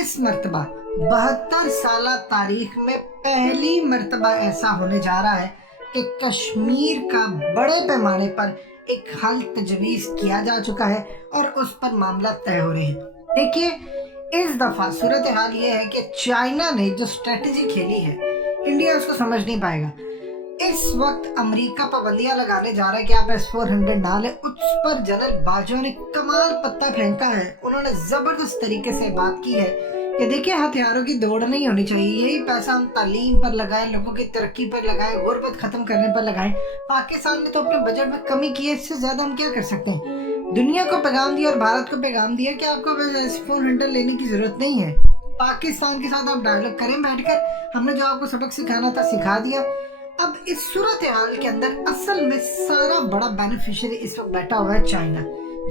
اس مرتبہ 72 سالہ تاریخ میں پہلی مرتبہ ایسا ہونے جا رہا ہے کہ کشمیر کا بڑے پیمانے پر ایک حل تجویز کیا جا چکا ہے اور اس پر معاملہ طے ہو رہے ہیں۔ دیکھیے، اس دفعہ صورتحال یہ ہے کہ چائنا نے جو اسٹریٹجی کھیلی ہے، انڈیا اس کو سمجھ نہیں پائے گا۔ اس وقت امریکہ پابندیاں لگانے جا رہا ہے کہ آپ S-400 نہ لیں۔ اس پر جنرل باجوہ نے کمال پتہ پھینکا ہے۔ انہوں نے زبردست طریقے سے بات کی ہے کہ دیکھیں، ہتھیاروں کی دوڑ نہیں ہونی چاہیے، یہی پیسہ ہم تعلیم پر لگائیں، لوگوں کی ترقی پر لگائیں، غربت ختم کرنے پر لگائیں۔ پاکستان نے تو اپنے بجٹ میں کمی کی ہے، اس سے زیادہ ہم کیا کر سکتے ہیں؟ دنیا کو پیغام دیا اور بھارت کو پیغام دیا کہ آپ کو S-400 لینے کی ضرورت نہیں ہے۔ پاکستان کے ساتھ آپ ڈائیلاگ کریں بیٹھ کر، ہم نے جو آپ کو سبق سکھانا تھا سکھا دیا۔ اب اس صورتحال کے اندر اصل میں سارا بڑا بینیفیشری اس وقت بیٹھا ہوا ہے چائنا۔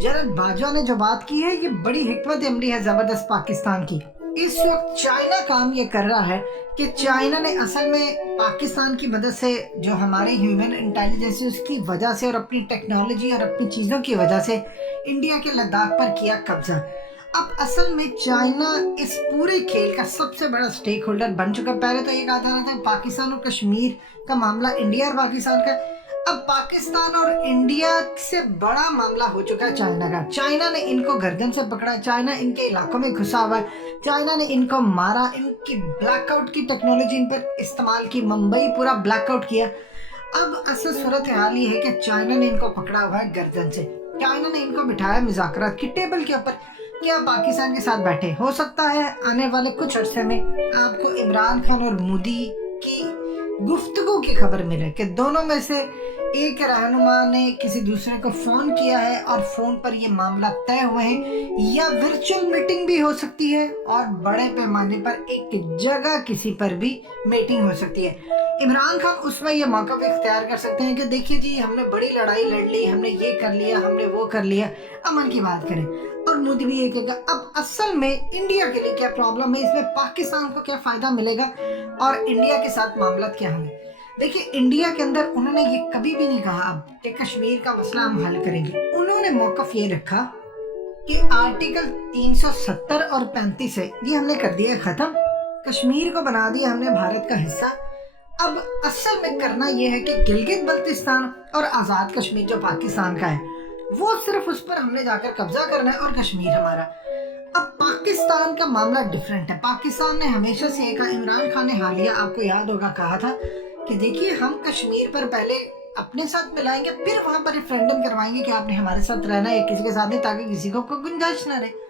جنرل باجوہ نے جو بات کی ہے، یہ بڑی حکمت عملی ہے زبردست پاکستان کی۔ اس وقت چائنا کام یہ کر رہا ہے کہ چائنا نے اصل میں پاکستان کی مدد سے، جو ہمارے ہیومن انٹیلیجنس اس کی وجہ سے اور اپنی ٹیکنالوجی اور اپنی چیزوں کی وجہ سے انڈیا کے لداخ پر کیا قبضہ۔ اب اصل میں چائنا اس پورے کھیل کا سب سے بڑا سٹیک ہولڈر بن چکا۔ پہلے تو یہ کہا جا رہا تھا پاکستان اور کشمیر کا معاملہ انڈیا اور پاکستان کا، اب پاکستان اور انڈیا سے بڑا معاملہ ہو چکا ہے چائنا کا۔ چائنا نے ان کو گردن سے پکڑا، چائنا ان کے علاقوں میں گھسا ہوا ہے، چائنا نے ان کو مارا، ان کی بلیک آؤٹ کی ٹیکنالوجی ان پر استعمال کی، ممبئی پورا بلیک آؤٹ کیا۔ اب اصل صورتحال یہ ہے کہ چائنا نے ان کو پکڑا ہوا ہے گردن سے، چائنا نے ان کو بٹھایا مذاکرات کی ٹیبل کے اوپر کہ آپ پاکستان کے ساتھ بیٹھے۔ ہو سکتا ہے آنے والے کچھ عرصے میں آپ کو عمران خان اور مودی کی گفتگو کی خبر ملے کہ دونوں میں سے ایک رہنما نے کسی دوسرے کو فون کیا ہے اور فون پر یہ معاملہ طے ہوئے ہیں، یا ورچوئل میٹنگ بھی ہو سکتی ہے اور بڑے پیمانے پر ایک جگہ کسی پر بھی میٹنگ ہو سکتی ہے۔ عمران خان اس میں یہ موقف اختیار کر سکتے ہیں کہ دیکھیے جی، ہم نے بڑی لڑائی لڑ لی، ہم نے یہ کر لیا، ہم نے وہ کر لیا، امن کی بات کریں۔ اور مودی بھی یہ کہے گا۔ اب اصل میں انڈیا کے لیے کیا پرابلم ہے، اس میں پاکستان کو کیا فائدہ ملے گا اور انڈیا کے ساتھ معاملات کیا ہیں؟ دیکھیں، انڈیا کے اندر انہوں نے یہ کبھی بھی نہیں کہا اب کہ کشمیر کا مسئلہ ہم حل کریں گے۔ انہوں نے موقف یہ رکھا کہ آرٹیکل 370 اور 35 ہے، یہ ہم نے کر دیا ختم، کشمیر کو بنا دیا ہم نے بھارت کا حصہ۔ اب اصل میں کرنا یہ ہے کہ گلگت بلتستان اور آزاد کشمیر جو پاکستان کا ہے، وہ صرف اس پر ہم نے جا کر قبضہ کرنا ہے اور کشمیر ہمارا۔ اب پاکستان کا معاملہ ڈیفرنٹ ہے۔ پاکستان نے ہمیشہ سے ایک، عمران خان نے حالیہ آپ کو یاد ہوگا کہا تھا کہ دیکھیے، ہم کشمیر پر پہلے اپنے ساتھ ملائیں گے، پھر وہاں پر ریفرینڈم کروائیں گے کہ آپ نے ہمارے ساتھ رہنا ہے یا کسی کے ساتھ نہیں، تاکہ کسی کو کوئی گنجائش نہ رہے۔